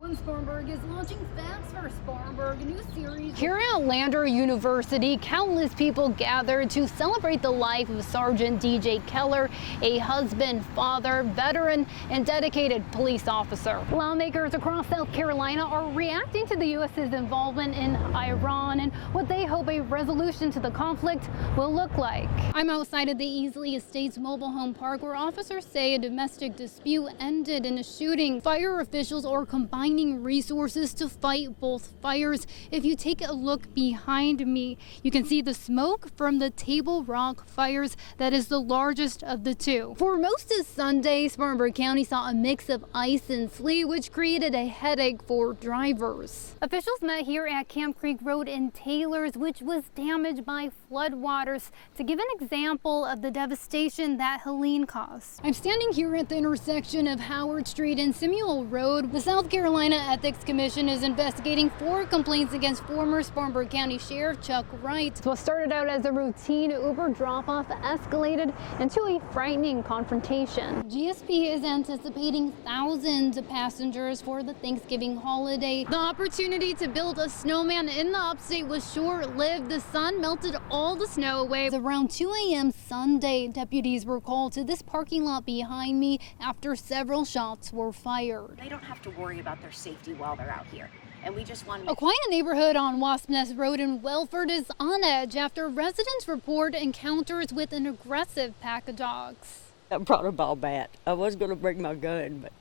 Spartanburg is launching Facts for Spartanburg, a new series. Here at Lander University, countless people gathered to celebrate the life of Sergeant DJ Keller, a husband, father, veteran, and dedicated police officer. Lawmakers across South Carolina are reacting to the U.S.'s involvement in Iran and what they hope a resolution to the conflict will look like. I'm outside of the Easley Estates mobile home park where officers say a domestic dispute ended in a shooting. Fire officials are combining resources to fight both fires. If you take a look behind me, you can see the smoke from the Table Rock fires that is the largest of the two. For most of Sunday, Spartanburg County saw a mix of ice and sleet, which created a headache for drivers. Officials met here at Camp Creek Road in Taylors, which was damaged by floodwaters, to give an example of the devastation that Helene caused. I'm standing here at the intersection of Howard Street and Samuel Road. The South Carolina Ethics Commission is investigating 4 complaints against former Spartanburg County Sheriff Chuck Wright. What started out as a routine Uber drop-off escalated into a frightening confrontation. GSP is anticipating thousands of passengers for the Thanksgiving holiday. The opportunity to build a snowman in the upstate was short-lived. The sun melted all the snow away. Around 2 a.m. Sunday, deputies were called to this parking lot behind me after several shots were fired. They don't have to worry about their safety while they're out here. And we just want A quiet neighborhood on Wasp Nest Road in Welford is on edge after residents report encounters with an aggressive pack of dogs. I brought a ball bat. I was going to bring my gun, but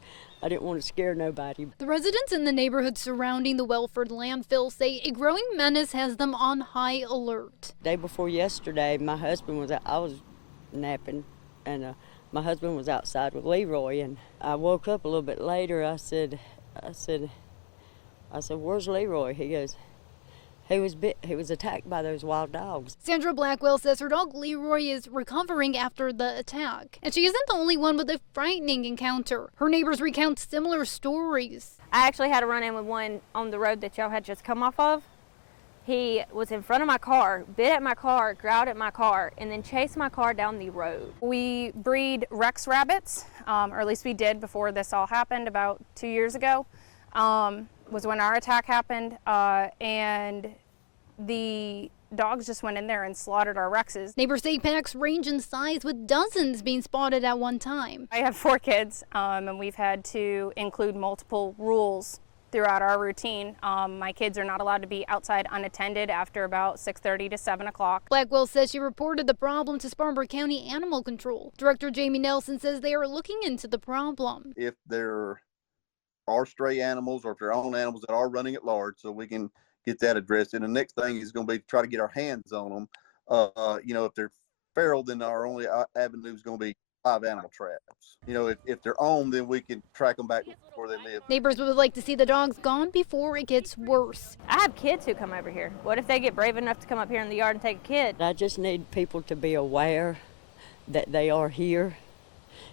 I didn't want to scare nobody. The residents in the neighborhood surrounding the Welford landfill say a growing menace has them on high alert. Day before yesterday, my husband was out. I was napping, and my husband was outside with Leroy, and I woke up a little bit later. I said, where's Leroy? He goes, he was attacked by those wild dogs. Sandra Blackwell says her dog Leroy is recovering after the attack. And she isn't the only one with a frightening encounter. Her neighbors recount similar stories. I actually had a run-in with one on the road that y'all had just come off of. He was in front of my car, bit at my car, growled at my car, and then chased my car down the road. We breed Rex rabbits, or at least we did before this all happened about 2 years ago. Was when our attack happened, and the dogs just went in there and slaughtered our Rexes. Neighbors say packs range in size, with dozens being spotted at one time. I have 4 kids, and we've had to include multiple rules throughout our routine. My kids are not allowed to be outside unattended after about 6:30 to 7 o'clock. Blackwell says she reported the problem to Spartanburg County Animal Control. Director Jamie Nelson says they are looking into the problem. If there are stray animals or if there are own animals that are running at large, so we can get that addressed. And the next thing is going to be to try to get our hands on them. If they're feral, then our only avenue is going to be live animal traps. If they're owned, then we can track them back where they live. Neighbors would like to see the dogs gone before it gets worse. I have kids who come over here. What if they get brave enough to come up here in the yard and take a kid? I just need people to be aware that they are here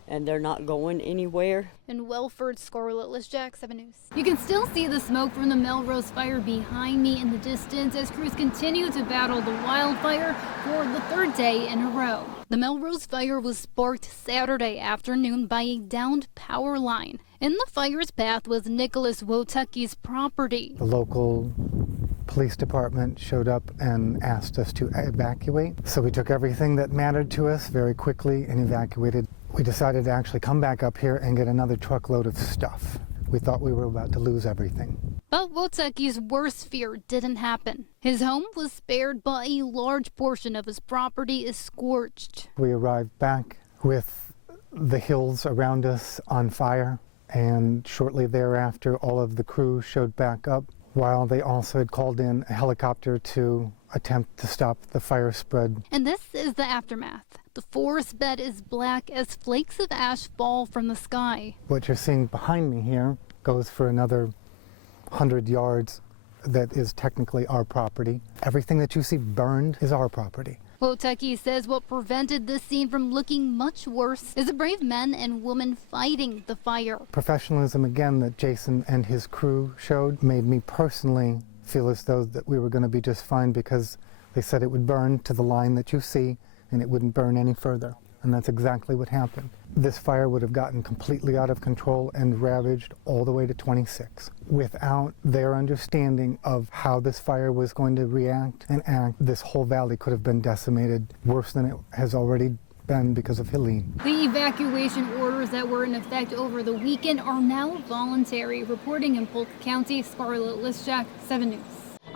and they're not going anywhere. In Welford, Scarlett Lisjak, 7 News. You can still see the smoke from the Melrose fire behind me in the distance as crews continue to battle the wildfire for the 3rd day in a row. The Melrose fire was sparked Saturday afternoon by a downed power line. In the fire's path was Nicholas Wotucky's property. The local police department showed up and asked us to evacuate. So we took everything that mattered to us very quickly and evacuated. We decided to actually come back up here and get another truckload of stuff. We thought we were about to lose everything. But Wotucky's worst fear didn't happen. His home was spared, but a large portion of his property is scorched. We arrived back with the hills around us on fire, and shortly thereafter all of the crew showed back up, while they also had called in a helicopter to attempt to stop the fire spread. And this is the aftermath. The forest bed is black as flakes of ash fall from the sky. What you're seeing behind me here goes for another 100 yards that is technically our property. Everything that you see burned is our property. Wotucky says what prevented this scene from looking much worse is the brave men and women fighting the fire. Professionalism, again, that Jason and his crew showed made me personally feel as though that we were going to be just fine, because they said it would burn to the line that you see and it wouldn't burn any further. And that's exactly what happened. this fire would have gotten completely out of control and ravaged all the way to 26. Without their understanding of how this fire was going to react and act, this whole valley could have been decimated worse than it has already been because of Helene. The evacuation orders that were in effect over the weekend are now voluntary. Reporting in Polk County, Scarlett Lisjak, 7 News.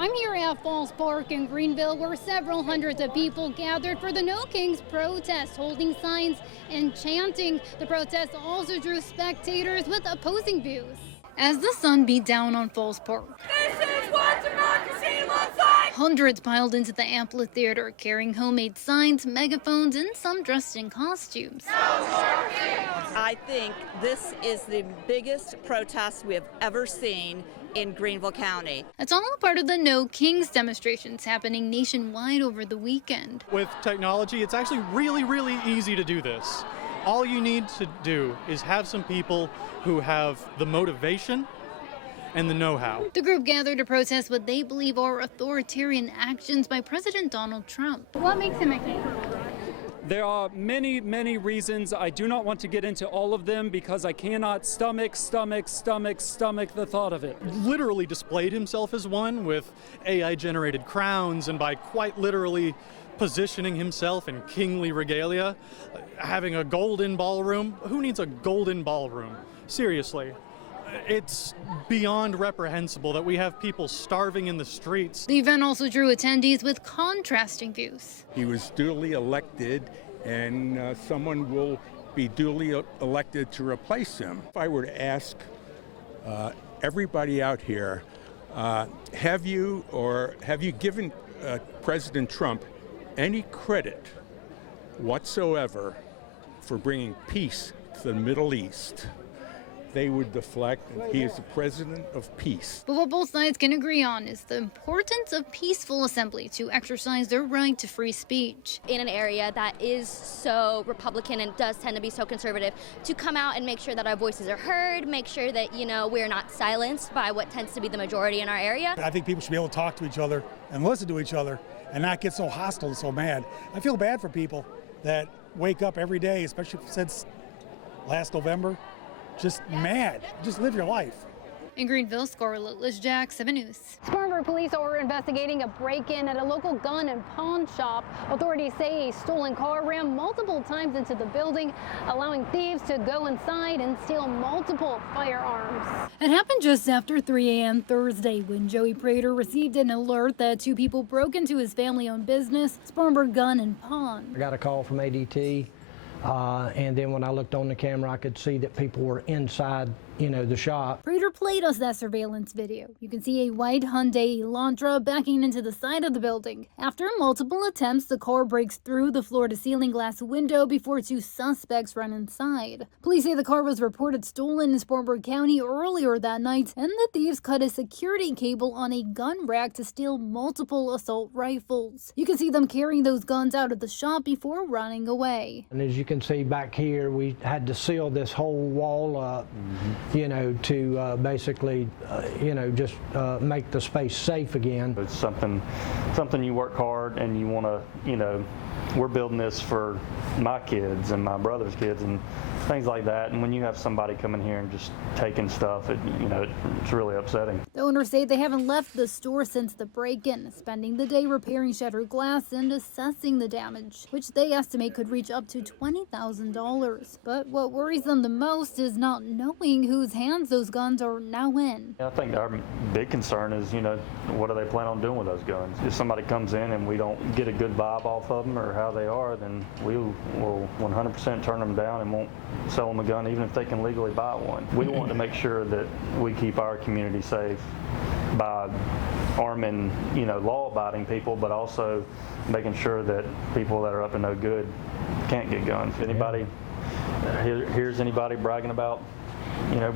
I'm here at Falls Park in Greenville, where several hundreds of people gathered for the No Kings protest, holding signs and chanting. The protest also drew spectators with opposing views. As the sun beat down on Falls Park, this is what democracy looks like! Hundreds piled into the amphitheater, carrying homemade signs, megaphones, and some dressed in costumes. I think this is the biggest protest we have ever seen in Greenville County. It's all a part of the No Kings demonstrations happening nationwide over the weekend. With technology, it's actually really easy to do this. All you need to do is have some people who have the motivation and the know-how. The group gathered to protest what they believe are authoritarian actions by President Donald Trump. What makes him a king? There are many reasons. I do not want to get into all of them because I cannot stomach the thought of it. Literally displayed himself as one with AI-generated crowns, and by quite literally positioning himself in kingly regalia, having a golden ballroom. Who needs a golden ballroom? Seriously. It's beyond reprehensible that we have people starving in the streets. The event also drew attendees with contrasting views. He was duly elected, and someone will be duly elected to replace him. If I were to ask everybody out here, have you given President Trump any credit whatsoever for bringing peace to the Middle East? They would deflect, and he is the president of peace. But what both sides can agree on is the importance of peaceful assembly to exercise their right to free speech. In an area that is so Republican and does tend to be so conservative, to come out and make sure that our voices are heard, make sure that, we're not silenced by what tends to be the majority in our area. I think people should be able to talk to each other and listen to each other and not get so hostile and so mad. I feel bad for people that wake up every day, especially since last November, just mad. Just live your life. In Greenville, Scarlett Lisjak, 7 News. Spartanburg police are investigating a break-in at a local gun and pawn shop. Authorities say a stolen car ran multiple times into the building, allowing thieves to go inside and steal multiple firearms. It happened just after 3 a.m. Thursday when Joey Prater received an alert that 2 people broke into his family-owned business, Spartanburg Gun and Pawn. I got a call from ADT. And then when I looked on the camera, I could see that people were inside, the shop. Prater played us that surveillance video. You can see a white Hyundai Elantra backing into the side of the building. After multiple attempts, the car breaks through the floor-to-ceiling glass window before 2 suspects run inside. Police say the car was reported stolen in Spartanburg County earlier that night, and the thieves cut a security cable on a gun rack to steal multiple assault rifles. You can see them carrying those guns out of the shop before running away. And as you can see back here, we had to seal this whole wall up, to basically, just make the space safe again. It's something you work hard and you want to, we're building this for my kids and my brother's kids and things like that. And when you have somebody coming here and just taking stuff, it's really upsetting. The owners say they haven't left the store since the break-in, spending the day repairing shattered glass and assessing the damage, which they estimate could reach up to $20,000. But what worries them the most is not knowing whose hands those guns are now in. I think our big concern is, what do they plan on doing with those guns? If somebody comes in and we don't get a good vibe off of them or how they are, then we will 100% turn them down and won't sell them a gun even if they can legally buy one. We want to make sure that we keep our community safe by arming, law-abiding people, but also making sure that people that are up to no good can't get guns. If anybody hears anybody bragging about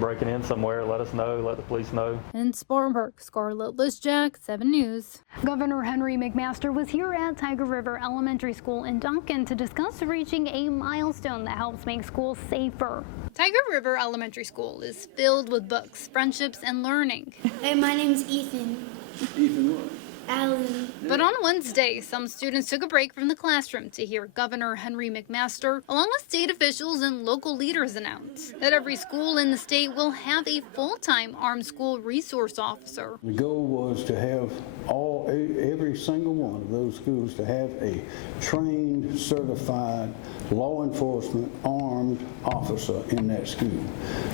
breaking in somewhere, let us know, let the police know. In Spartanburg, Scarlett Lisjak, 7 News. Governor Henry McMaster was here at Tiger River Elementary School in Duncan to discuss reaching a milestone that helps make schools safer. Tiger River Elementary School is filled with books, friendships, and learning. Hey, my name's Ethan. Ethan what? But on Wednesday, some students took a break from the classroom to hear Governor Henry McMaster, along with state officials and local leaders, announce that every school in the state will have a full-time armed school resource officer. The goal was to have every single one of those schools to have a trained, certified law enforcement armed officer in that school.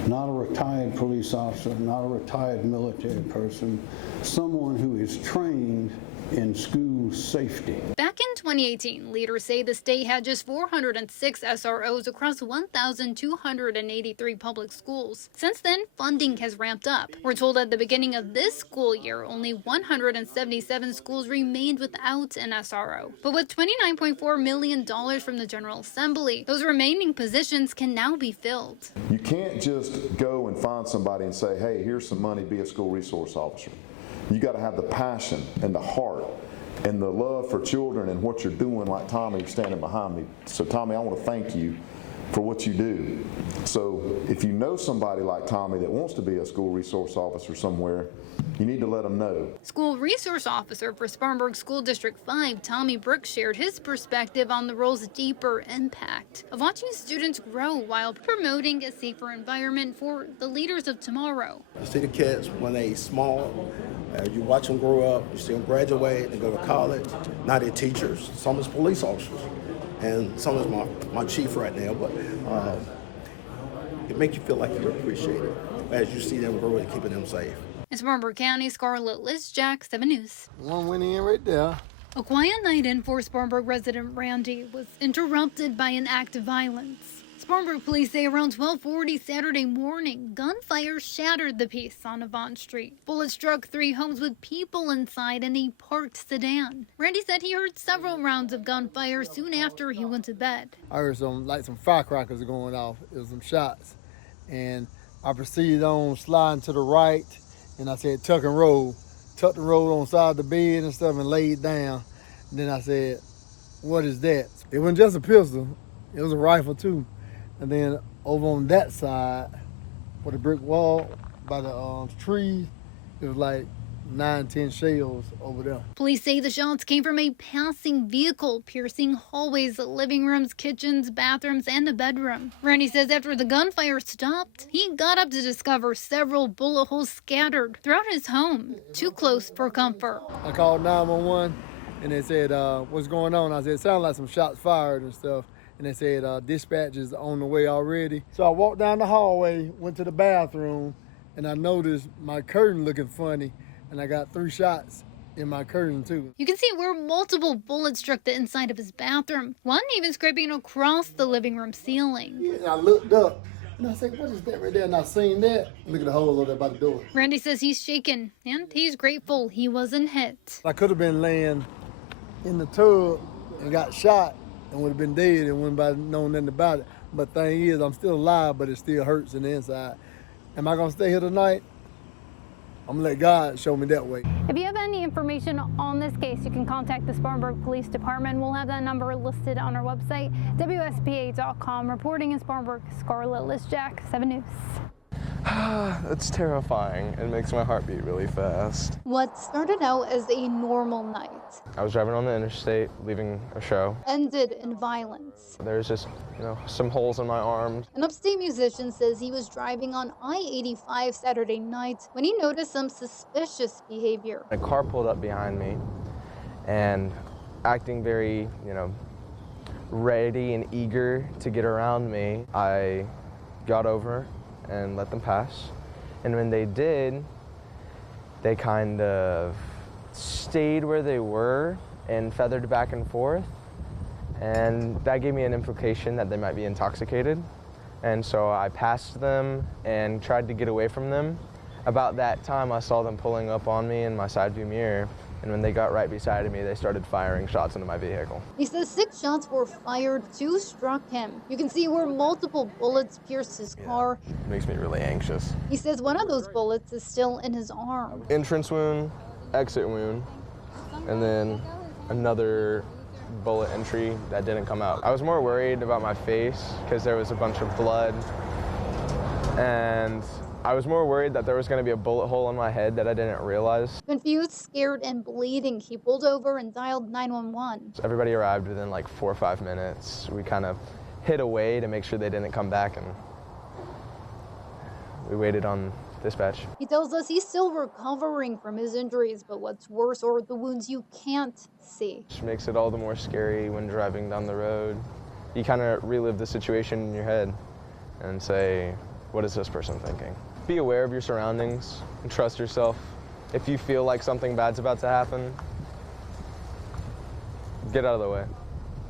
Not a retired police officer, not a retired military person, someone who is trained in school safety. Back in 2018, leaders say the state had just 406 SROs across 1,283 public schools. Since then, funding has ramped up. We're told at the beginning of this school year, only 177 schools remained without an SRO. But with $29.4 million from the General Assembly, those remaining positions can now be filled. You can't just go and find somebody and say, hey, here's some money, be a school resource officer. You got to have the passion and the heart and the love for children and what you're doing, like Tommy standing behind me. So Tommy, I want to thank you for what you do. So if you know somebody like Tommy that wants to be a school resource officer somewhere, you need to let them know. School resource officer for Spartanburg School District 5, Tommy Brooks, shared his perspective on the role's deeper impact of watching students grow while promoting a safer environment for the leaders of tomorrow. You see the kids when they small, you watch them grow up, you see them graduate, they go to college. Now they're teachers, some is police officers, and some is my chief right now, but it makes you feel like you're appreciated as you see them grow and keeping them safe. In Spartanburg County, Scarlett Lisjak, 7 News. One went in right there. A quiet night in for Spartanburg resident Randy was interrupted by an act of violence. Spartanburg police say around 12:40 Saturday morning, gunfire shattered the peace on Avant Street. Bullets struck 3 homes with people inside in a parked sedan. Randy said he heard several rounds of gunfire soon after he went to bed. I heard some firecrackers going off. It was some shots. And I proceeded on sliding to the right. And I said, tuck and roll. Tucked the roll on the side of the bed and stuff and laid down. And then I said, what is that? It wasn't just a pistol. It was a rifle too. And then over on that side, for the brick wall, by the trees, it was like 9-10 shells over there. Police say the shots came from a passing vehicle, piercing hallways, living rooms, kitchens, bathrooms, and a bedroom. Randy says after the gunfire stopped, he got up to discover several bullet holes scattered throughout his home, too close for comfort. I called 911, and they said, what's going on? I said, it sounded like some shots fired and stuff. And they said, dispatch is on the way already. So I walked down the hallway, went to the bathroom, and I noticed my curtain looking funny. And I got 3 shots in my curtain, too. You can see where multiple bullets struck the inside of his bathroom, one even scraping across the living room ceiling. Yeah, and I looked up, and I said, what is that right there? And I seen that. Look at the hole over there by the door. Randy says he's shaken, and he's grateful he wasn't hit. I could have been laying in the tub and got shot and would have been dead and wouldn't have known nothing about it. But the thing is, I'm still alive, but it still hurts in the inside. Am I going to stay here tonight? I'm gonna let God show me that way. If you have any information on this case, you can contact the Spartanburg Police Department. We'll have that number listed on our website, WSPA.com. Reporting in Spartanburg, Scarlett Lisjak, 7 News. It's terrifying. It makes my heart beat really fast. What started out as a normal night I was driving on the interstate, leaving a show. ended in violence. There's just, some holes in my arms. An upstate musician says he was driving on I-85 Saturday night when he noticed some suspicious behavior. A car pulled up behind me and acting very, ready and eager to get around me. I got over and let them pass. And when they did, they kind of stayed where they were and feathered back and forth. And that gave me an implication that they might be intoxicated. And so I passed them and tried to get away from them. About that time, I saw them pulling up on me in my side view mirror. And when they got right beside me, they started firing shots into my vehicle. He says 6 shots were fired, 2 struck him. You can see where multiple bullets pierced his car. It makes me really anxious. He says one of those bullets is still in his arm. Entrance wound, exit wound, and then another bullet entry that didn't come out. I was more worried about my face because there was a bunch of blood, and I was more worried that there was going to be a bullet hole in my head that I didn't realize. Confused, scared, and bleeding, he pulled over and dialed 911. Everybody arrived within like 4 or 5 minutes. We kind of hid away to make sure they didn't come back, and we waited on dispatch. He tells us he's still recovering from his injuries, but what's worse are the wounds you can't see. Which makes it all the more scary when driving down the road. You kind of relive the situation in your head and say, what is this person thinking? Be aware of your surroundings and trust yourself. If you feel like something bad's about to happen, get out of the way.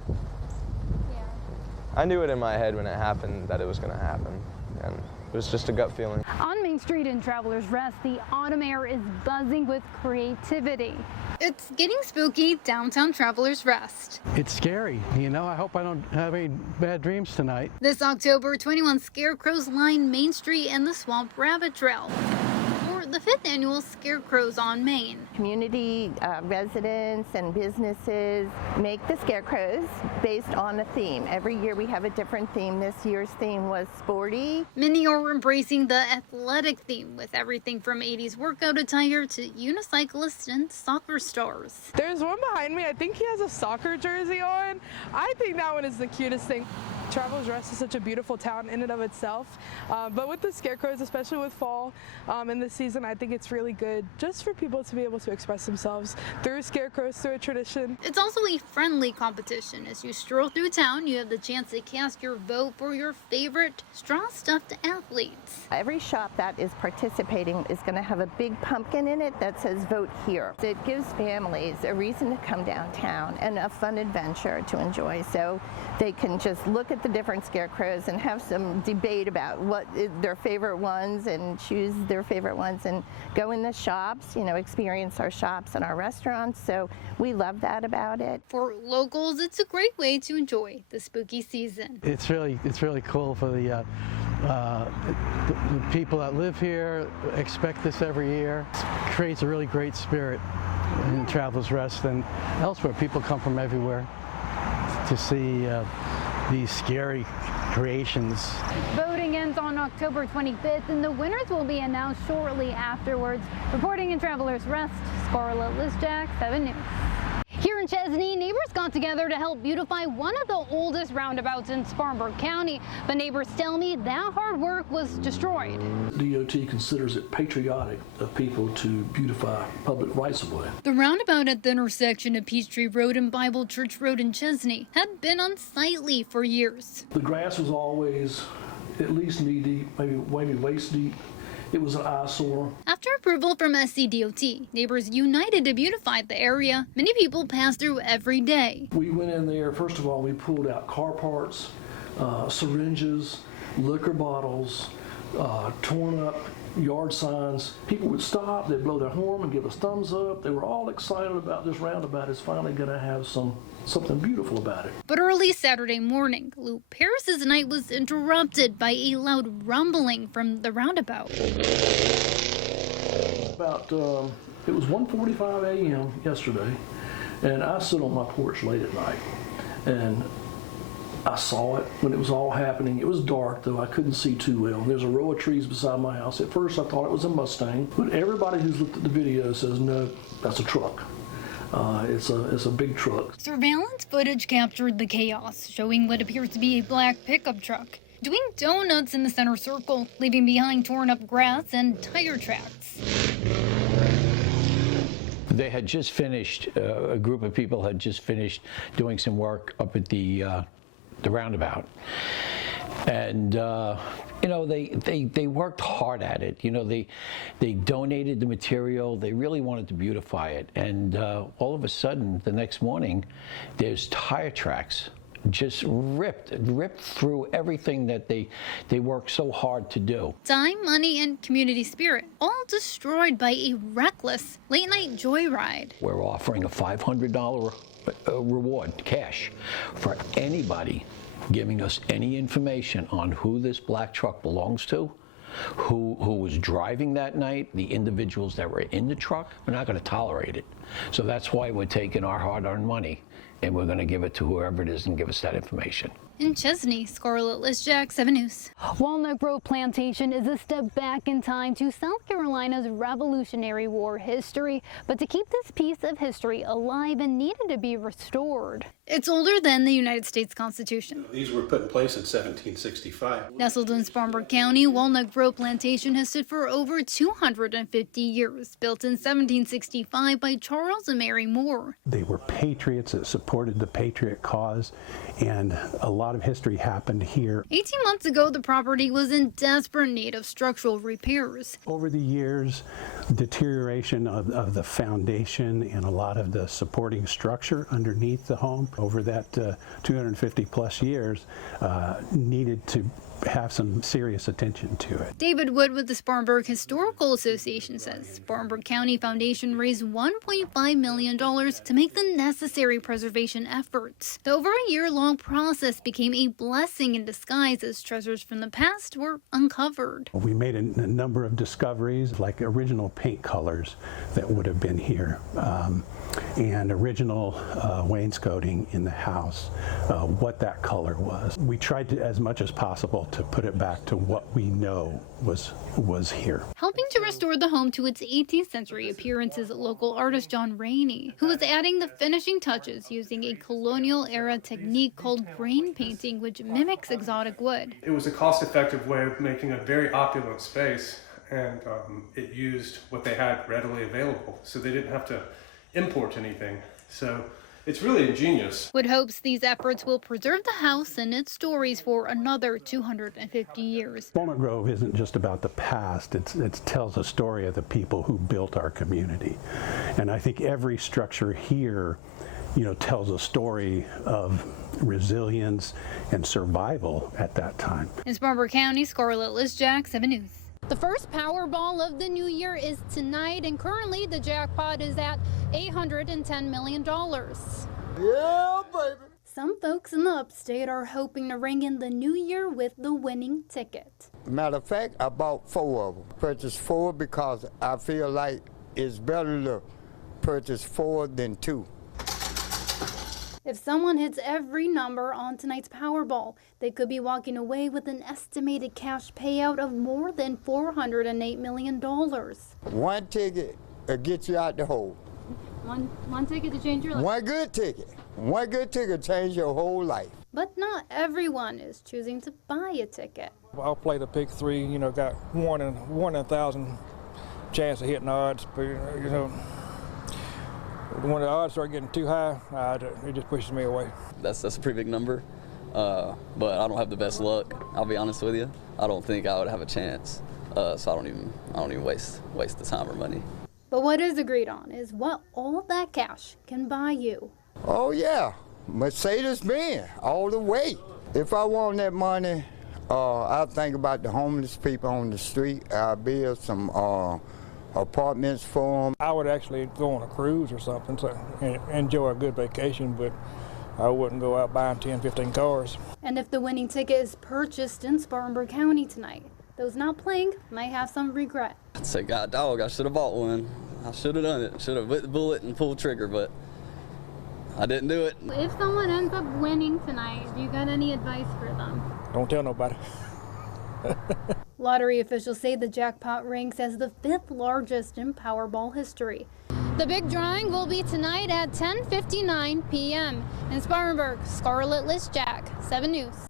Yeah. I knew it in my head when it happened that it was going to happen, and it was just a gut feeling. On Main Street in Travelers Rest, the autumn air is buzzing with creativity. It's getting spooky downtown Travelers Rest. It's scary. You know, I hope I don't have any bad dreams tonight. This October, 21 scarecrows line Main Street and the Swamp Rabbit Trail. The 5th annual Scarecrows on Main. Community residents and businesses make the scarecrows based on a theme. Every year we have a different theme. This year's theme was sporty. Many are embracing the athletic theme with everything from 80s workout attire to unicyclists and soccer stars. There's one behind me. I think he has a soccer jersey on. I think that one is the cutest thing. Travelers Rest is such a beautiful town in and of itself, but with the scarecrows, especially with fall and this season, I think it's really good just for people to be able to express themselves through scarecrows, through a tradition. It's also a friendly competition. As you stroll through town, you have the chance to cast your vote for your favorite straw-stuffed athletes. Every shop that is participating is going to have a big pumpkin in it that says vote here. It gives families a reason to come downtown and a fun adventure to enjoy, so they can just look at the different scarecrows and have some debate about what is their favorite ones and choose their favorite ones and go in the shops, you know, experience our shops and our restaurants. So we love that about it. For locals, it's a great way to enjoy the spooky season. It's really cool for the people that live here, expect this every year. It creates a really great spirit in Travelers Rest and elsewhere. People come from everywhere to see these scary creations. Voting ends on October 25th, and the winners will be announced shortly afterwards. Reporting in Travelers Rest, Scarlett Lisjak, 7 News. Here in Chesnee, neighbors got together to help beautify one of the oldest roundabouts in Spartanburg County, but neighbors tell me that hard work was destroyed. DOT considers it patriotic of people to beautify public rights-of-way. The roundabout at the intersection of Peachtree Road and Bible Church Road in Chesnee had been unsightly for years. The grass was always at least knee-deep, maybe waist-deep. It was an eyesore. After approval from SCDOT, neighbors united to beautify the area many people pass through every day. We went in there, first of all, we pulled out car parts, syringes, liquor bottles, torn up yard signs. People would stop, they'd blow their horn and give us thumbs up. They were all excited about this roundabout is finally going to have something beautiful about it. But early Saturday morning, Lou Paris's night was interrupted by a loud rumbling from the roundabout. About, it was 1:45 a.m. yesterday, and I sit on my porch late at night, and I saw it when it was all happening. It was dark, though. I couldn't see too well. There's a row of trees beside my house. At first, I thought it was a Mustang, but everybody who's looked at the video says, no, that's a truck. It's a big truck. Surveillance footage captured the chaos, showing what appears to be a black pickup truck doing donuts in the center circle, leaving behind torn up grass and tire tracks. They had just finished, a group of people had just finished doing some work up at the roundabout. And, you know, they worked hard at it. You know, they donated the material. They really wanted to beautify it. And all of a sudden, the next morning, there's tire tracks just ripped through everything that they worked so hard to do. Time, money, and community spirit, all destroyed by a reckless late-night joyride. We're offering a $500 reward, cash, for anybody giving us any information on who this black truck belongs to, who was driving that night, the individuals that were in the truck. We're not going to tolerate it. So that's why we're taking our hard-earned money and we're going to give it to whoever it is and give us that information. In Chesney, Scarlett Lisjak, 7 News. Walnut Grove Plantation is a step back in time to South Carolina's Revolutionary War history, but to keep this piece of history alive and needed to be restored. It's older than the United States Constitution. These were put in place in 1765. Nestled in Spartanburg County, Walnut Grove Plantation has stood for over 250 years, built in 1765 by Charles and Mary Moore. They were patriots that supported the patriot cause, and a lot of history happened here. 18 months ago, the property was in desperate need of structural repairs. Over the years, deterioration of the foundation and a lot of the supporting structure underneath the home over that 250 plus years needed to have some serious attention to it. David Wood with the Spartanburg Historical Association says Spartanburg County Foundation raised $1.5 million to make the necessary preservation efforts. The over a year-long process became a blessing in disguise as treasures from the past were uncovered. We made a number of discoveries, like original paint colors that would have been here, and original wainscoting in the house, what that color was. We tried to, as much as possible, to put it back to what we know was here. Helping to restore the home to its 18th century appearance is local artist John Rainey, who is adding the finishing touches using a colonial era technique called grain painting, which mimics exotic wood. It was a cost-effective way of making a very opulent space, and it used what they had readily available, so they didn't have to import anything. So it's really ingenious. Wood hopes these efforts will preserve the house and its stories for another 250 years. Walnut Grove isn't just about the past, it tells a story of the people who built our community. And I think every structure here, tells a story of resilience and survival at that time. In Spartanburg County, Scarlett Lisjak, 7 News. The first Powerball of the new year is tonight, and currently the jackpot is at $810 million. Yeah, baby. Some folks in the upstate are hoping to ring in the new year with the winning ticket. Matter of fact, I bought 4 of them. Purchased 4 because I feel like it's better to purchase 4 than 2. If someone hits every number on tonight's Powerball, they could be walking away with an estimated cash payout of more than $408 million. One ticket will get you out the hole. One ticket to change your life. One good ticket change your whole life. But not everyone is choosing to buy a ticket. I'll play the pick 3, got 1 in 1,000 chance of hitting odds, but when the odds start getting too high, it just pushes me away. That's a pretty big number, but I don't have the best luck. I'll be honest with you. I don't think I would have a chance, so I don't even waste the time or money. But what is agreed on is what all that cash can buy you. Oh yeah, Mercedes-Benz all the way. If I want that money, I think about the homeless people on the street. I build some apartments for them. I would actually go on a cruise or something and enjoy a good vacation, but I wouldn't go out buying 10, 15 cars. And if the winning ticket is purchased in Spartanburg County tonight, those not playing might have some regret. I'd say, God dog, I should have bought one. I should have done it. Should have bit the bullet and pulled trigger, but I didn't do it. If someone ends up winning tonight, do you got any advice for them? Don't tell nobody. Lottery officials say the jackpot ranks as the 5th largest in Powerball history. The big drawing will be tonight at 10:59 p.m. In Spartanburg, Scarlett Lisjak, 7 News.